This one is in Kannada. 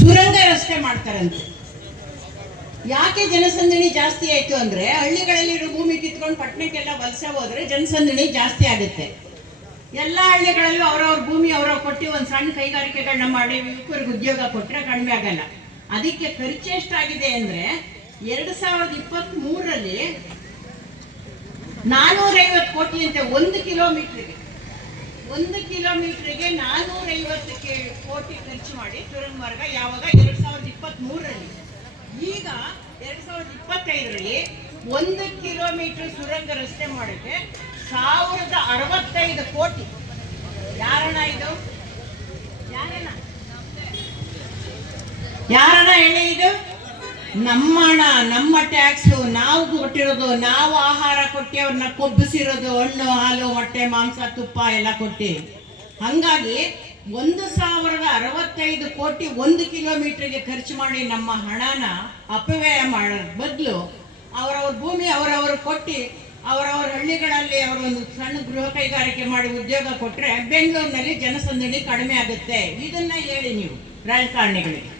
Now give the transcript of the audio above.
ಸುರಂಗ ರಸ್ತೆ ಮಾಡ್ತಾರಂತೆ. ಯಾಕೆ ಜನಸಂದಣಿ ಜಾಸ್ತಿ ಆಯ್ತು ಅಂದ್ರೆ ಹಳ್ಳಿಗಳಲ್ಲಿರೋ ಭೂಮಿ ಕಿತ್ಕೊಂಡು ಪಟ್ಟಣಕ್ಕೆಲ್ಲ ವಲಸೆ ಹೋದ್ರೆ ಜನಸಂದಣಿ ಜಾಸ್ತಿ ಆಗುತ್ತೆ. ಎಲ್ಲ ಹಳ್ಳಿಗಳಲ್ಲೂ ಅವ್ರವ್ರ ಭೂಮಿ ಅವ್ರವ್ರು ಕೊಟ್ಟು ಒಂದು ಸಣ್ಣ ಕೈಗಾರಿಕೆಗಳನ್ನ ಮಾಡಿ ಯುವಕರಿಗೆ ಉದ್ಯೋಗ ಕೊಟ್ಟರೆ ಕಡಿಮೆ ಆಗಲ್ಲ. ಅದಕ್ಕೆ ಖರ್ಚು ಎಷ್ಟಾಗಿದೆ ಅಂದ್ರೆ 2023ರಲ್ಲಿ 450 ಕೋಟಿ ಅಂತೆ ಒಂದು ಕಿಲೋಮೀಟರ್ಗೆ 450 ಕೋಟಿ ಖರ್ಚು ಮಾಡಿ ಸುರಂಗ ಮಾರ್ಗ. ಯಾವಾಗ 2023ರಲ್ಲಿ. ಈಗ 2025ರಲ್ಲಿ 1 ಕಿಲೋಮೀಟರ್ ಸುರಂಗ ರಸ್ತೆ ಮಾಡೋಕ್ಕೆ 1065 ಕೋಟಿ. ಯಾರಣ ಇದು? ಯಾರಣ ಹೇಳಿ? ಇದು ನಮ್ಮ ಹಣ, ನಮ್ಮ ಟ್ಯಾಕ್ಸು, ನಾವು ಕೊಟ್ಟಿರೋದು, ನಾವು ಆಹಾರ ಕೊಟ್ಟು ಅವ್ರನ್ನ ಕೊಬ್ಬಿಸಿರೋದು, ಹಣ್ಣು ಹಾಲು ಮೊಟ್ಟೆ ಮಾಂಸ ತುಪ್ಪ ಎಲ್ಲ ಕೊಟ್ಟು. ಹಂಗಾಗಿ 1065 ಕೋಟಿ 1 ಕಿಲೋಮೀಟರ್ಗೆ ಖರ್ಚು ಮಾಡಿ ನಮ್ಮ ಹಣನ ಅಪವ್ಯಯ ಮಾಡೋದ್ರ ಬದಲು ಅವರವ್ರ ಭೂಮಿ ಅವರವರು ಕೊಟ್ಟು ಅವರವ್ರ ಹಳ್ಳಿಗಳಲ್ಲಿ ಅವರೊಂದು ಸಣ್ಣ ಗೃಹ ಕೈಗಾರಿಕೆ ಮಾಡಿ ಉದ್ಯೋಗ ಕೊಟ್ಟರೆ ಬೆಂಗಳೂರಿನಲ್ಲಿ ಜನಸಂದಣಿ ಕಡಿಮೆ ಆಗುತ್ತೆ. ಇದನ್ನ ಹೇಳಿ ನೀವು ರಾಜಕಾರಣಿಗಳಿಗೆ.